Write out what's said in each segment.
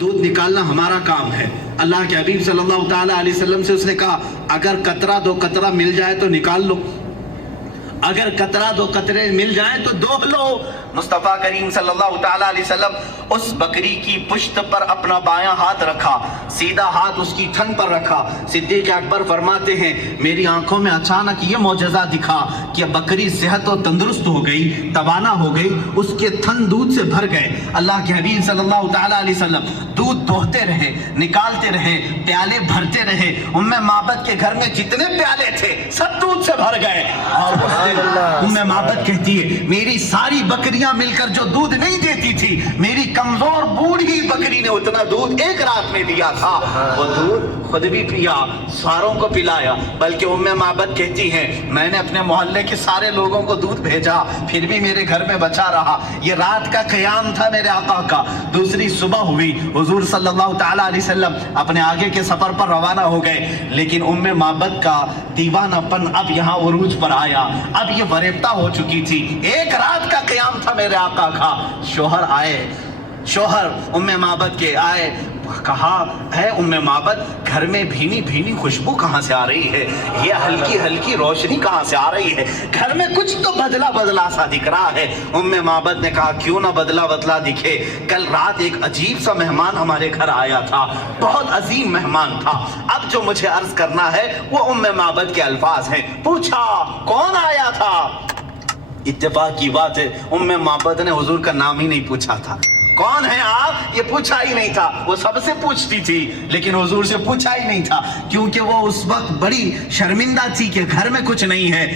دودھ نکالنا ہمارا کام ہے. اللہ کے حبیب صلی اللہ تعالیٰ علیہ وسلم سے اس نے کہا اگر قطرہ دو قطرہ مل جائے تو نکال لو, اگر قطرہ دو قطرے مل جائیں تو دوہ لو. مصطفیٰ کریم صلی اللہ تعالیٰ علیہ وسلم اس بکری کی پشت پر اپنا بایاں ہاتھ رکھا, سیدھا ہاتھ اس کی تھن پر رکھا. صدیق اکبر فرماتے ہیں میری آنکھوں میں اچانک یہ معجزہ دکھا کہ بکری صحت و تندرست ہو گئی, توانا ہو گئی, اس کے تھن دودھ سے بھر گئے. اللہ کے حبیب صلی اللہ تعالیٰ علیہ وسلم دودھ دوہتے رہے, نکالتے رہے, پیالے بھرتے رہے. ام معبد کے گھر میں جتنے پیالے تھے سب دودھ سے بھر گئے. اور اس دن ام معبد کہتی ہے میری ساری بکریاں مل کر جو دودھ نہیں دیتی تھی, میری کمزور بوڑھی بکری نے اتنا دودھ ایک رات میں دیا تھا. وہ دودھ خود بھی پیا, ساروں کو پلایا. بلکہ ام معبد کہتی ہیں میں نے اپنے محلے کے سارے لوگوں کو دودھ بھیجا, پھر بھی میرے گھر میں بچا رہا. یہ رات کا قیام تھا میرے آقا کا. دوسری صبح ہوئی, حضور صلی اللہ تعالیٰ علیہ وسلم اپنے آگے کے سفر پر روانہ ہو گئے. لیکن ام معبد کا دیوانہ پن اب یہاں عروج پر آیا. اب یہ فریفتہ ہو چکی تھی. ایک رات کا قیام تھا میرے آقا کا. شوہر آئے, شوہر ام معبد کے آئے, کہا ہے ام معبد گھر میں بھینی بھینی خوشبو کہاں سے آ رہی ہے, یہ ہلکی ہلکی روشنی کہاں سے آ رہی ہے, گھر میں کچھ تو بدلا بدلا سا دکھ رہا ہے. ام معبد نے کہا کیوں نہ بدلا بدلا دکھے, کل رات ایک عجیب سا مہمان ہمارے گھر آیا تھا, بہت عظیم مہمان تھا. اب جو مجھے عرض کرنا ہے وہ ام معبد کے الفاظ ہیں. پوچھا کون آیا تھا؟ اتفاق کی بات ہے ام معبد نے حضور کا نام ہی نہیں پوچھا تھا. کون ہیں آپ یہ پوچھا ہی نہیں تھا. وہ سب سے پوچھتی تھی لیکن حضور سے پوچھا ہی نہیں تھا, کیونکہ وہ اس وقت بڑی شرمندہ تھی کہ گھر میں کچھ نہیں ہے.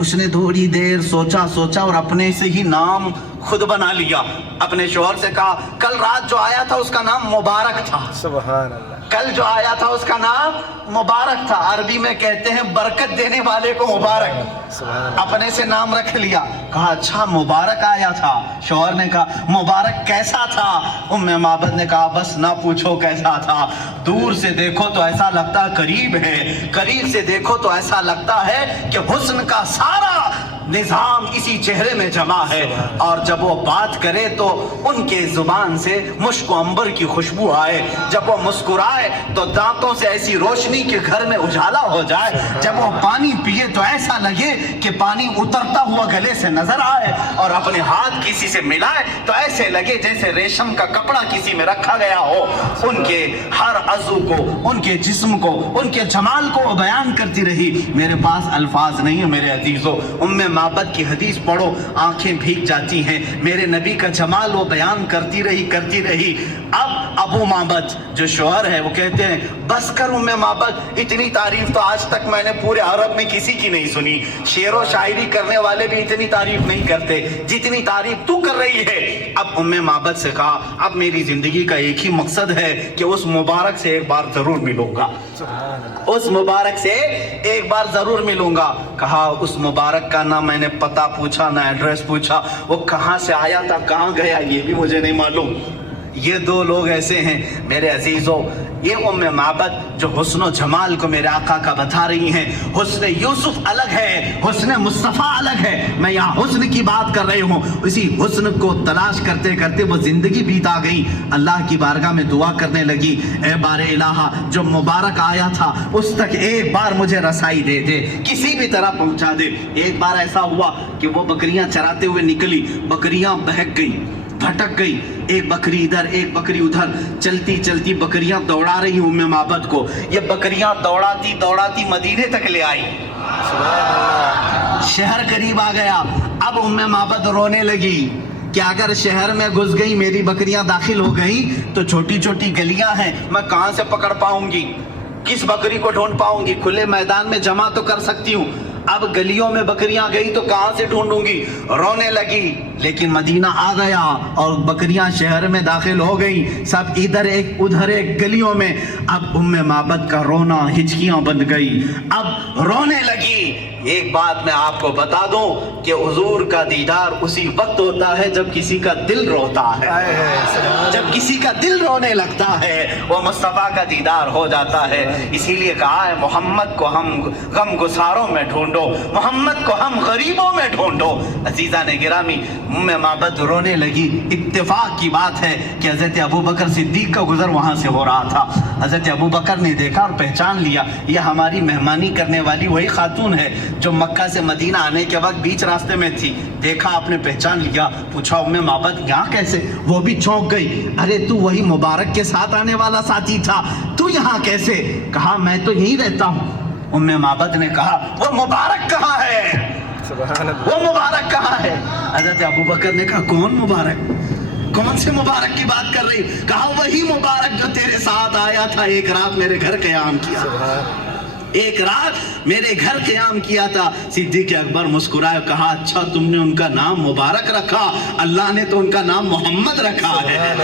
اس نے تھوڑی دیر سوچا اور اپنے سے ہی نام خود بنا لیا. اپنے شوہر سے کہا کل رات جو آیا تھا اس کا نام مبارک تھا. سبحان اللہ. کل جو آیا تھا اس کا نام مبارک تھا. عربی میں کہتے ہیں برکت دینے والے کو مبارک. اپنے سے نام رکھ لیا. کہا اچھا مبارک آیا تھا. شوہر نے کہا مبارک کیسا تھا؟ ام معبد نے کہا بس نہ پوچھو کیسا تھا. دور سے دیکھو تو ایسا لگتا قریب ہے, قریب سے دیکھو تو ایسا لگتا ہے کہ حسن کا سارا نظام اسی چہرے میں جمع ہے. اور جب وہ بات کرے تو ان کے زبان سے مشک و عنبر کی خوشبو آئے. جب وہ مسکرائے تو دانتوں سے ایسی روشنی کہ گھر میں اجالا ہو جائے. جب وہ پانی پیے تو ایسا لگے کہ پانی اترتا ہوا گلے سے نظر آئے. اور اپنے ہاتھ کسی سے ملائے تو ایسے لگے جیسے ریشم کا کپڑا کسی میں رکھا گیا ہو. ان کے ہر عضو کو, ان کے جسم کو, ان کے جمال کو وہ بیان کرتی رہی. میرے پاس الفاظ نہیں ہے میرے عزیزو. ام معبد کی حدیث پڑھو آنکھیں بھیگ جاتی ہیں. میرے نبی کا جمال وہ بیان کرتی رہی. اب ابو معبد جو شوہر ہے وہ کہتے ہیں بس کر ام معبد, اتنی تعریف تو آج تک میں نے پورے عرب میں کسی کی نہیں سنی. شعر و شاعری کرنے والے بھی اتنی تعریف نہیں کرتے جتنی تعریف تو کر رہی ہے. اب ام معبد سے کہا اب میری زندگی کا ایک ہی مقصد ہے کہ اس مبارک سے ایک بار ضرور ملوں گا, اس مبارک سے ایک بار ضرور ملوں گا. کہا اس مبارک کا نہ میں نے پتہ پوچھا نہ ایڈریس پوچھا, وہ کہاں سے آیا تھا کہاں گیا یہ بھی مجھے نہیں معلوم. یہ دو لوگ ایسے ہیں میرے عزیزوں. یہ ام معبد جو حسن و جمال کو میرے آقا کا بتا رہی ہیں. حسن یوسف الگ ہے, حسن مصطفیٰ الگ ہے. میں یہاں حسن کی بات کر رہی ہوں. اسی حسن کو تلاش کرتے کرتے وہ زندگی بیتا گئی. اللہ کی بارگاہ میں دعا کرنے لگی اے بار الہ جو مبارک آیا تھا اس تک ایک بار مجھے رسائی دے دے, کسی بھی طرح پہنچا دے. ایک بار ایسا ہوا کہ وہ بکریاں چراتے ہوئے نکلی, بکریاں بہک گئی, بھٹک گئی. ایک بکری ادھر ایک بکری ادھر, چلتی چلتی بکریاں دوڑا رہی ام معبد کو. یہ بکریاں دوڑاتی مدینے تک لے آئی. شہر قریب آ گیا. اب ام معبد رونے لگی کہ اگر شہر میں گھس گئی میری بکریاں داخل ہو گئی تو چھوٹی چھوٹی گلیاں ہیں, میں کہاں سے پکڑ پاؤں گی, کس بکری کو ڈھونڈ پاؤں گی. کھلے میدان میں جمع تو کر سکتی ہوں, اب گلیوں میں بکریاں گئی تو کہاں سے ڈھونڈوں گی. رونے لگی. لیکن مدینہ آ گیا اور بکریاں شہر میں داخل ہو گئی, سب ادھر ایک ادھر ایک گلیوں میں. اب ام معبد کا رونا ہچکیاں بند گئی. اب رونے لگی ایک بات میں آپ کو بتا دوں کہ حضور کا دیدار اسی وقت ہوتا ہے جب کسی کا دل روتا ہے، جب کسی کا دل رونے لگتا ہے وہ مصطفیٰ کا دیدار ہو جاتا ہے۔ اسی لیے کہا ہے محمد کو ہم غم گساروں میں ڈھونڈو، محمد کو ہم غریبوں میں ڈھونڈو۔ عزیزان گرامی، معبد رونے لگی۔ اتفاق کی بات ہے کہ حضرت ابوبکر صدیق کا گزر وہاں سے ہو رہا تھا۔ حضرت ابوبکر نے دیکھا اور پہچان لیا یہ ہماری مہمانی کرنے والی وہی خاتون ہے جو مکہ سے مدینہ آنے کے وقت بیچ راستے میں تھی۔ دیکھا، آپ نے پہچان لیا، پوچھا معبد یہاں کیسے؟ وہ بھی چونک گئی، ارے تو وہی مبارک کے ساتھ آنے والا ساتھی تھا، تو یہاں کیسے؟ کہا میں تو یہیں رہتا ہوں۔ معبد نے کہا وہ مبارک کہاں ہے؟ وہ مبارک کہاں ہے؟ حضرت ابوبکر نے کہا کون مبارک؟ کون سے مبارک کی بات کر رہی؟ کہا وہی مبارک جو تیرے ساتھ آیا تھا، ایک رات میرے گھر قیام کیا، ایک رات میرے گھر قیام کیا تھا۔ صدیق اکبر مسکرائے، کہا اچھا تم نے ان کا نام مبارک رکھا، اللہ نے تو ان کا نام محمد رکھا ہے،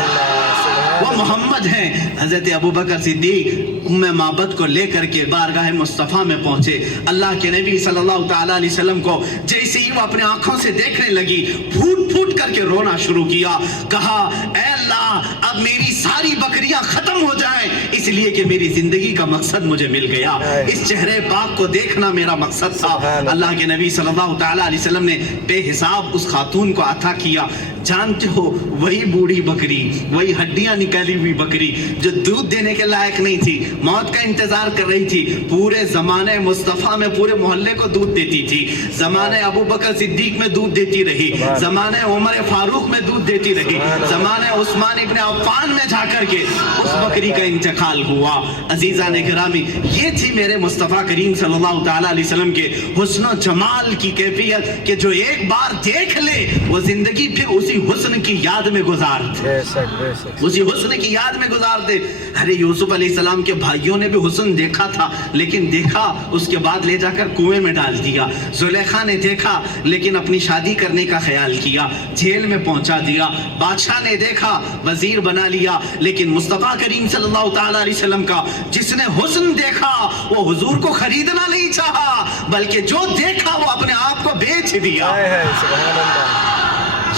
وہ محمد ہیں۔ حضرت ابوبکر صدیق معبد کو لے کر کے بارگاہ مصطفیٰ میں پہنچے۔ اللہ کے نبی صلی اللہ تعالیٰ علیہ وسلم کو جیسے ہی وہ اپنے آنکھوں سے دیکھنے لگی، پھوٹ پھوٹ کر کے رونا شروع کیا۔ کہا اے اللہ، اب میری ساری بکریاں ختم ہو جائیں، اس لیے کہ میری زندگی کا مقصد مجھے مل گیا، اس چہرے پاک کو دیکھنا میرا مقصد تھا۔ اللہ کے نبی صلی اللہ تعالیٰ علیہ وسلم نے بے حساب اس خاتون کو عطا کیا۔ جانتے ہو وہی بوڑھی بکری، وہی ہڈیاں نکالی ہوئی بکری جو دودھ دینے کے لائق نہیں تھی، موت کا انتظار کر رہی تھی، پورے زمانے مصطفیٰ میں پورے محلے کو دودھ دیتی تھی، زمانے ابوبکر صدیق میں دودھ دیتی رہی، زمانے عمر فاروق میں دودھ دیتی رہی، زمانے عثمان ابن عفان میں جا کر کے اس بکری کا انتقال ہوا۔ عزیزان گرامی، یہ تھی میرے مصطفیٰ کریم صلی اللہ تعالیٰ علیہ وسلم کے حسن و جمال کی کیفیت کہ جو ایک بار دیکھ لے وہ زندگی پھر اسی حسن کی یاد میں گزار دے، اسی حسن کی یاد میں گزار دے۔ ارے یوسف علیہ السلام کے بھائیوں نے بھی حسن دیکھا تھا، لیکن دیکھا اس کے بعد لے جا کر کنویں میں ڈال دیا۔ زلیخا نے دیکھا لیکن اپنی شادی کرنے کا خیال کیا، جیل میں پہنچا دیا۔ بادشاہ نے دیکھا، وزیر بنا لیا، لیکن مصطفیٰ کریم صلی اللہ تعالیٰ علیہ وسلم کا جس نے حسن دیکھا وہ حضور کو خریدنا نہیں چاہا، بلکہ جو دیکھا وہ اپنے آپ کو بیچ دیا۔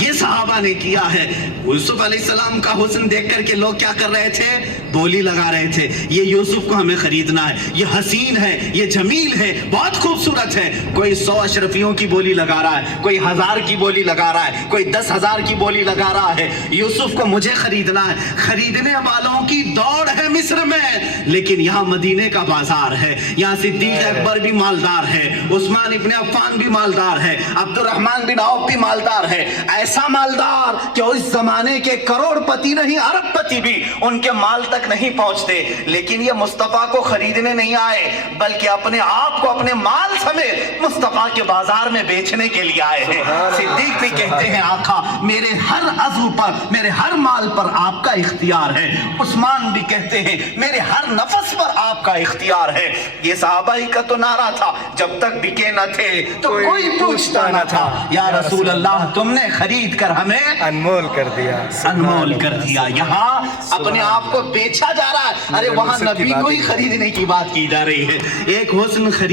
یہ صحابہ نے کیا ہے۔ یوسف علیہ السلام کا حسن دیکھ کر کے لوگ کیا کر رہے تھے؟ بولی لگا رہے تھے، یہ یوسف کو ہمیں خریدنا ہے، یہ حسین ہے، یہ جمیل ہے، بہت خوبصورت ہے۔ کوئی 100 اشرفیوں کی بولی لگا رہا ہے، کوئی 1000 کی بولی لگا رہا ہے، کوئی 10,000 کی بولی لگا رہا ہے۔ یوسف کو مجھے خریدنا ہے۔ خریدنے والوں کی دوڑ ہے مصر میں، لیکن یہاں مدینے کا بازار ہے، یہاں صدیق اکبر بھی مالدار ہے، عثمان ابن عفان بھی مالدار ہے، عبد الرحمن بن عوف بھی مالدار ہے، ایسا مالدار کہ اس زمانے کے کروڑ پتی نہیں، ارب پتی بھی ان کے مال تک نہیں پہنچتے، لیکن یہ مصطفیٰ کو خریدنے نہیں آئے بلکہ اپنے آپ کو اپنے مال سمیت مصطفیٰ کے بازار میں بیچنے کے لیے آئے ہیں۔ صدیق بھی کہتے ہیں آقا میرے ہر عضو پر، میرے ہر مال پر آپ کا اختیار ہے۔ عثمان بھی کہتے ہیں میرے ہر نفس پر آپ کا اختیار ہے۔ یہ صحابہ ہی کا تو نعرہ تھا، جب تک بکے نہ تھے تو کوئی پوچھتا نہ تھا۔ یا رسول اللہ تم نے خرید کر ہمیں انمول کر دیا، انمول کر دیا۔ یہاں اپنے آپ کو بیچا جا رہا ہے، ارے وہاں نبی کو ہی خریدنے کی بات کی جا رہی ہے۔ ایک حسن خرید